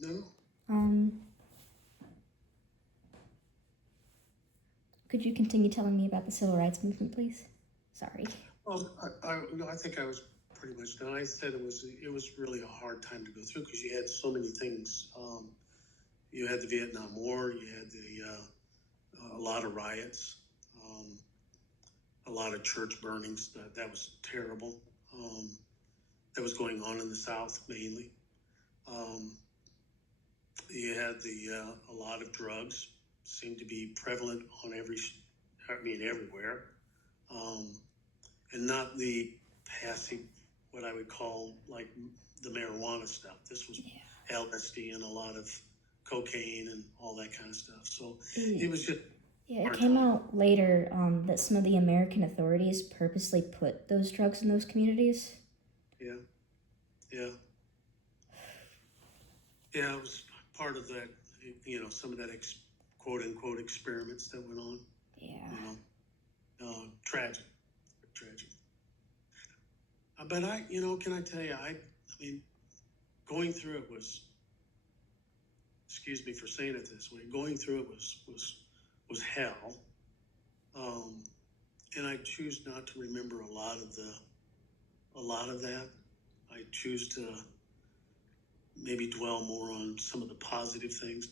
No. Um, could you continue telling me about the civil rights movement, please? Sorry. Well, I think I was pretty much done. I said it was really a hard time to go through because you had so many things. You had the Vietnam War. You had a lot of riots, um, a lot of church burnings. That was terrible. Um, that was going on in the South mainly. Um, you had a lot of drugs seemed to be prevalent on everywhere, um, and not the passive, what I would call like the marijuana stuff. This was LSD and a lot of cocaine and all that kind of stuff. So it was just it came out later that some of the American authorities purposely put those drugs in those communities. Yeah. Yeah, it was part of that, some of that quote unquote experiments that went on. Yeah. Tragic. But can I tell you, I mean, going through it was, excuse me for saying it this way, going through it was hell. And I choose not to remember a lot of that. I choose to maybe dwell more on some of the positive things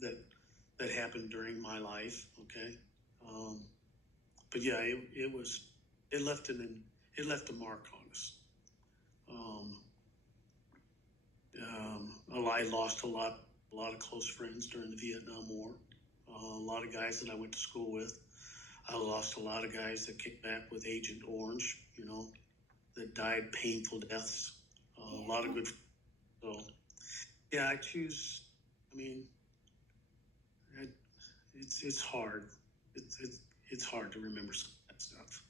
that happened during my life. Okay. But yeah, it left a mark on us. I lost a lot of close friends during the Vietnam War. A lot of guys that I went to school with. I lost a lot of guys that came back with Agent Orange, that died painful deaths. A lot of good. So, yeah, I choose. I mean, it's hard. It's hard to remember some of that stuff.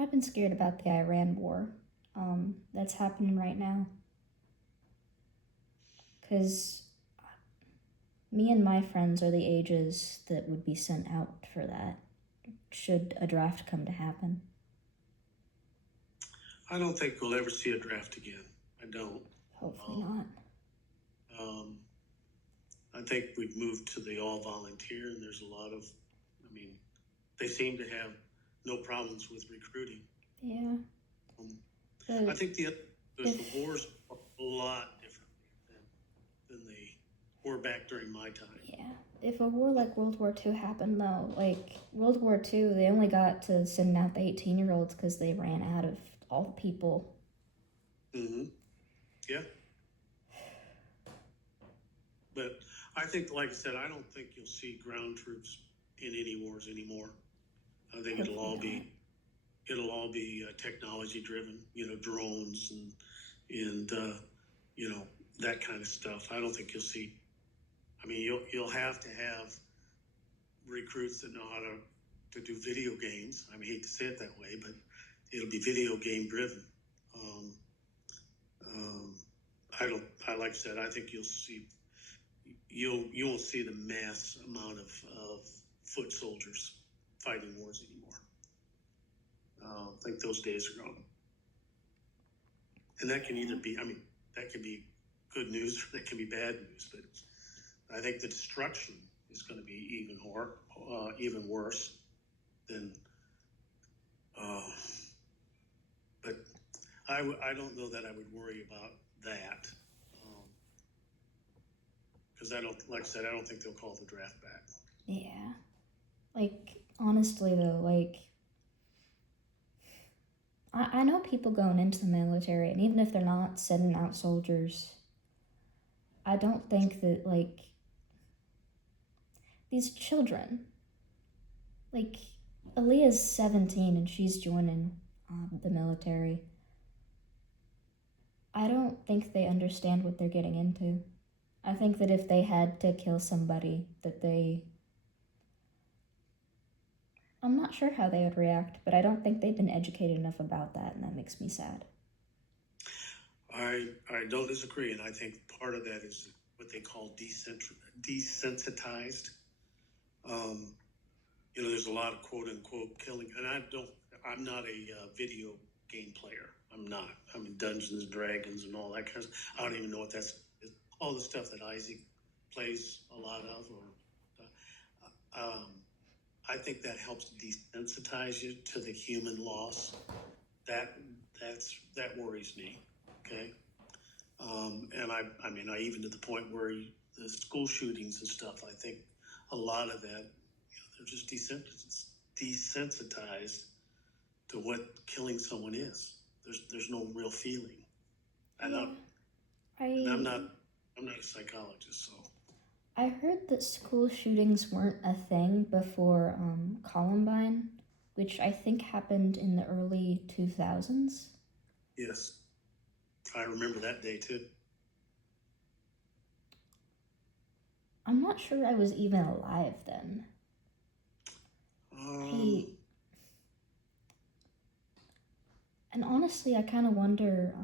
I've been scared about the Iran war that's happening right now. Because me and my friends are the ages that would be sent out for that, should a draft come to happen. I don't think we'll ever see a draft again. I don't. Hopefully not. I think we've moved to the all volunteer, and there's a lot of, they seem to have no problems with recruiting. Yeah. I think the wars are a lot different than they were back during my time. Yeah. If a war like World War II happened, though, like World War II, they only got to send out the 18-year-olds because they ran out of all the people. Mm-hmm. Yeah. But I think, like I said, I don't think you'll see ground troops in any wars anymore. I think it'll all be technology driven, drones and that kind of stuff. I don't think you'll see. You'll have to have recruits that know how to do video games. I hate to say it that way, but it'll be video game driven. Like I said, I think you won't see the mass amount of foot soldiers fighting wars anymore. I think those days are gone. And that can either be, that can be good news or that can be bad news. But I think the destruction is going to be even worse than. But I don't know that I would worry about that. Because like I said, I don't think they'll call the draft back. Yeah. Like, honestly, though, like, I know people going into the military, and even if they're not sending out soldiers, I don't think that, like, these children, like, Aaliyah's 17 and she's joining the military. I don't think they understand what they're getting into. I think that if they had to kill somebody, I'm not sure how they would react, but I don't think they've been educated enough about that, and that makes me sad. I don't disagree, and I think part of that is what they call desensitized. There's a lot of quote unquote killing, and I'm not a video game player. I'm not. I'm in Dungeons and Dragons and all that kind of stuff. I don't even know what that's. All the stuff that Isaac plays a lot of, I think that helps desensitize you to the human loss. That worries me. Okay. And I even to the point where the school shootings and stuff, I think a lot of that, they're just desensitized to what killing someone is. There's no real feeling. And I'm not a psychologist, so. I heard that school shootings weren't a thing before Columbine, which I think happened in the early 2000s. Yes, I remember that day too. I'm not sure I was even alive then. And honestly, I kind of wonder,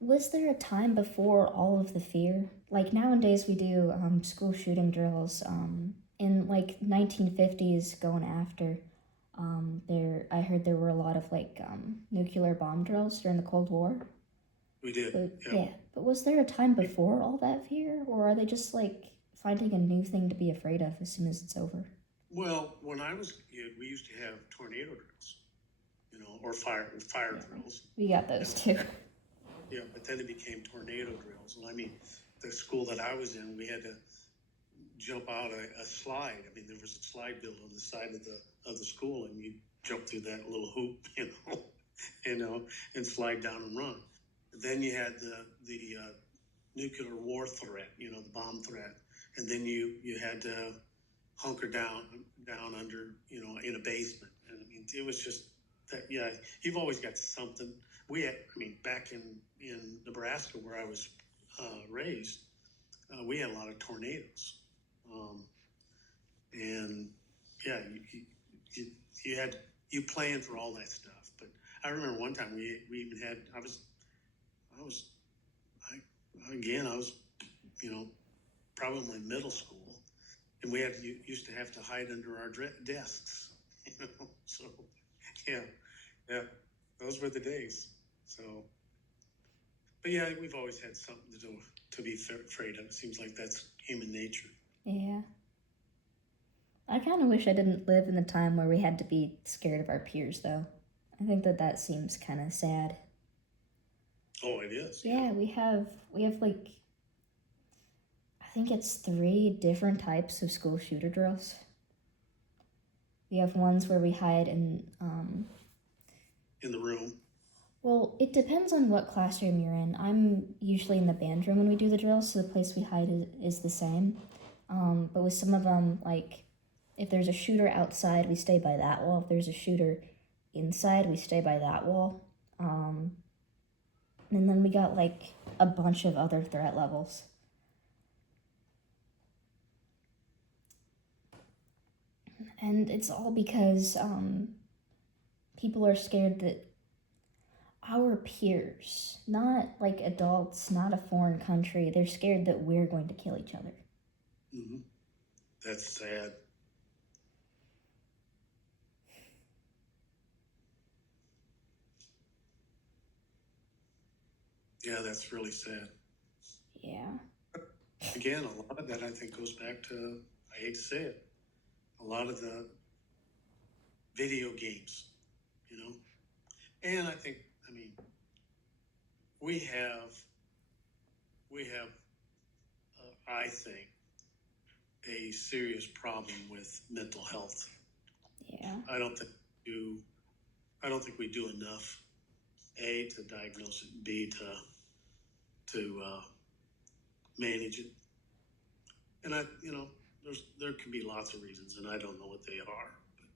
was there a time before all of the fear? Like nowadays we do school shooting drills. In like 1950s going after, I heard there were a lot of nuclear bomb drills during the Cold War. We did. But was there a time before all that fear, or are they just finding a new thing to be afraid of as soon as it's over? Well, when I was a kid, we used to have tornado drills, or fire drills. We got those too. Yeah, but then it became tornado drills. And I mean, the school that I was in, we had to jump out a slide. I mean, there was a slide built on the side of the school, and you jump through that little hoop, and slide down and run. Then you had the nuclear war threat, the bomb threat, and then you had to hunker down under, in a basement. And I mean, it was just that. Yeah, you've always got something. Back in Nebraska where I was raised, we had a lot of tornadoes, and yeah, you planned for all that stuff. But I remember one time we even had I was probably middle school, and we used to have to hide under our desks, So yeah, those were the days. So, but yeah, we've always had something to be afraid of. It seems like that's human nature. Yeah. I kind of wish I didn't live in the time where we had to be scared of our peers, though. I think that seems kind of sad. Oh, it is. Yeah, we have I think it's 3 different types of school shooter drills. We have ones where we hide in the room. Well, it depends on what classroom you're in. I'm usually in the band room when we do the drills, so the place we hide is the same. But with some of them, if there's a shooter outside, we stay by that wall. If there's a shooter inside, we stay by that wall. And then we got a bunch of other threat levels. And it's all because people are scared that our peers, not adults, not a foreign country, they're scared that we're going to kill each other. Mm-hmm. That's sad. Yeah, that's really sad. Yeah. Again, a lot of that I think goes back to, I hate to say it, a lot of the video games, and I think, we have, I think, a serious problem with mental health. Yeah. I don't think we do enough, A, to diagnose it, B, to manage it. And there can be lots of reasons, and I don't know what they are. But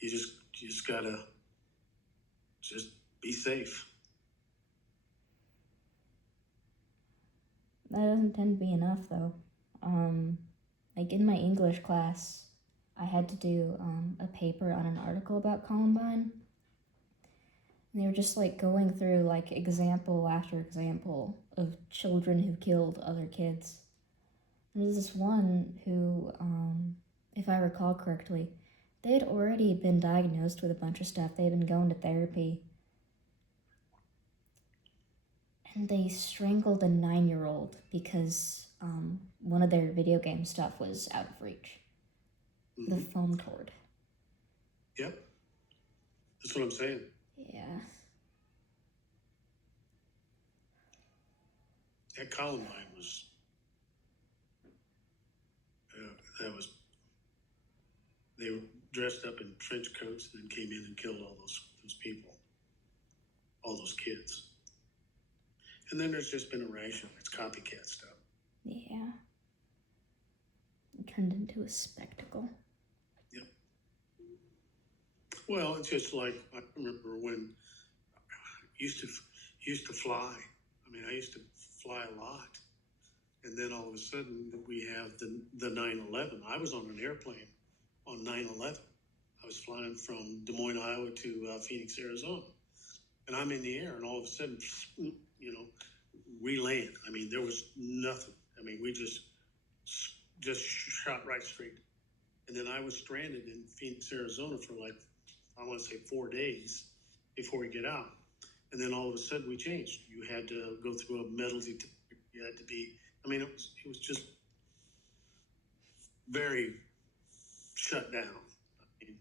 you just gotta be safe. That doesn't tend to be enough, though. In my English class, I had to do a paper on an article about Columbine, And they were just like going through like example after example of children who killed other kids. There's this one who, if I recall correctly, they had already been diagnosed with a bunch of stuff. They had been going to therapy. And they strangled a 9-year-old because one of their video game stuff was out of reach. The foam cord. Yep. That's what I'm saying. Yeah. That Columbine was, they were dressed up in trench coats and then came in and killed all those people, all those kids. And then there's just been a rash of it's copycat stuff. Yeah. It turned into a spectacle. Yep. Well, it's just like, I remember when I used to fly. I mean, I used to fly a lot. And then all of a sudden we have the 9/11. I was on an airplane on 9/11. I was flying from Des Moines, Iowa to Phoenix, Arizona. And I'm in the air, and all of a sudden, we land. I mean, there was nothing. I mean, we just shot right straight. And then I was stranded in Phoenix, Arizona for like, I want to say 4 days before we get out. And then all of a sudden we changed. You had to go through a metal detector. You had to be, I mean, it was just very shut down. I mean,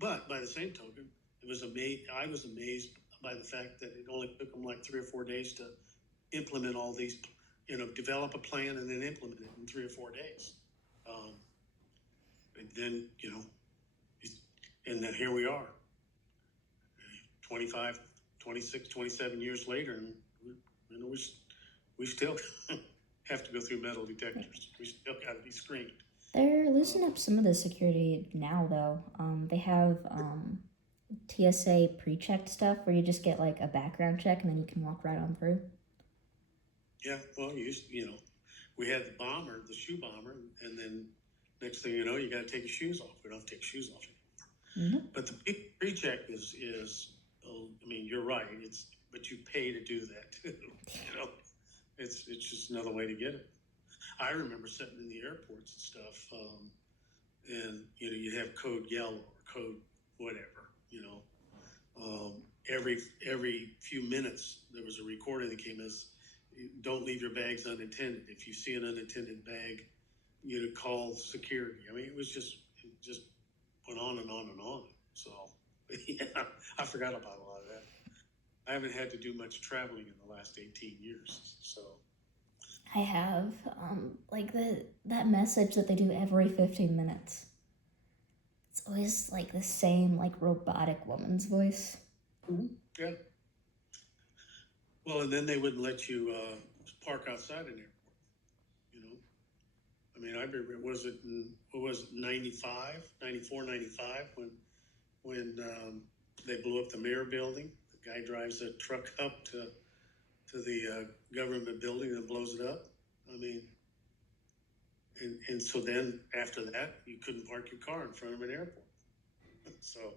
but by the same token, I was amazed by the fact that it only took them like 3 or 4 days to implement all these, develop a plan and then implement it in 3 or 4 days. And then, and then here we are, 25, 26, 27 years later, and we still have to go through metal detectors. We still got to be screened. They're loosening up some of the security now, though. They have TSA pre-checked stuff where you just get like a background check and then you can walk right on through. Yeah, well, we had the shoe bomber, and then next thing you know, you got to take your shoes off. We don't have to take shoes off anymore. But the big pre-check is, I mean, you're right. But you pay to do that too. It's just another way to get it. I remember sitting in the airports and stuff, and you'd have code yellow or code whatever. Every few minutes there was a recording that came as, "Don't leave your bags unattended. If you see an unattended bag, call security." I mean, it just went on and on and on. So, yeah, I forgot about a lot of that. I haven't had to do much traveling in the last 18 years, so. I have, like that message that they do every 15 minutes. It's always like the same, like robotic woman's voice. Yeah. Well, and then they wouldn't let you park outside an airport. I mean, I remember, was it 95, 94, 95 when they blew up the mayor building? The guy drives a truck up to the government building and blows it up. I mean, and so then after that, you couldn't park your car in front of an airport. So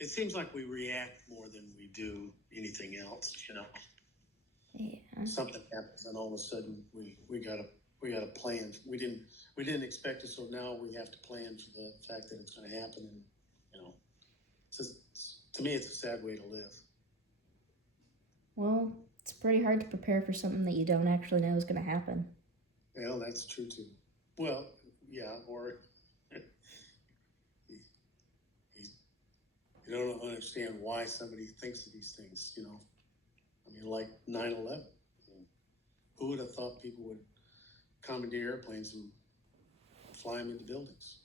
it seems like we react more than we do anything else. Yeah. Something happens, and all of a sudden we got a plan. We didn't expect it, so now we have to plan for the fact that it's going to happen. And to me, it's a sad way to live. Well, it's pretty hard to prepare for something that you don't actually know is going to happen. Well, that's true too. Well, yeah, or you don't understand why somebody thinks of these things. I mean, like 9/11. Who would have thought people would commandeer airplanes and fly them into buildings?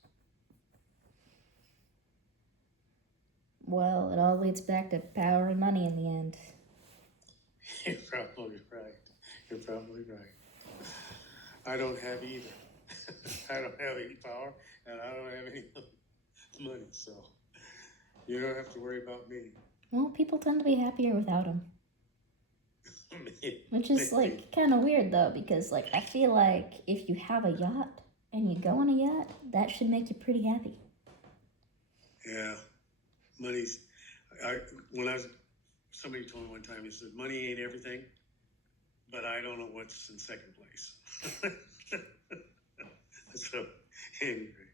Well, it all leads back to power and money in the end. You're probably right. I don't have either. I don't have any power, and I don't have any money, so you don't have to worry about me. Well, people tend to be happier without them. Which is like kind of weird though, because like I feel like if you have a yacht and you go on a yacht, that should make you pretty happy. Yeah, money's. When I was somebody told me one time, he said, money ain't everything, but I don't know what's in second place. So, anyway.